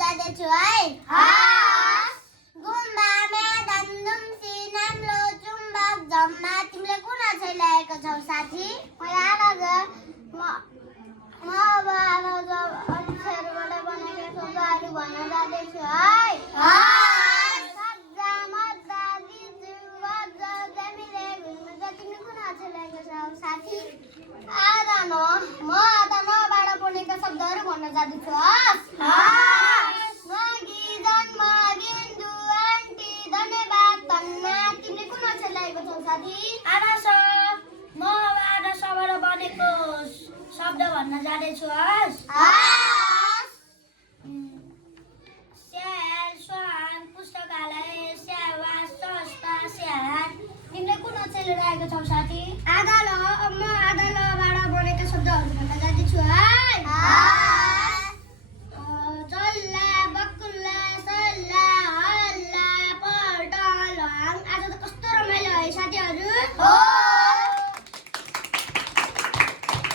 जाँदैछु है गुम्बा म्यादान दुम्सी नाम्लो चुम्बक जम्मा तिमीले कुन अक्षर ल्याएको छौ साथी म अब अक्षरबाट बनेका शब्दहरू भन्न जाँदैछु है सज्जा मज्जा दिजु बज्जा तिमीले कुन अक्षर ल्याएको छौ साथी आदान हो म आदानबाट बनेका शब्दहरू भन्न जाँदैछु मगी जन्म बिन्दु आन्टी धन्यवाद धन्ना तिमीले कुन अक्षर ल्याएको छौ साथी आदर्श म अब आदर्शबाट बनेको शब्द भन्न जाँदैछु स्याहार स्वान पुस्तकालय सेवा संस्था स्याहार तिमीले कुन अक्षर ल्याएको छौ साथी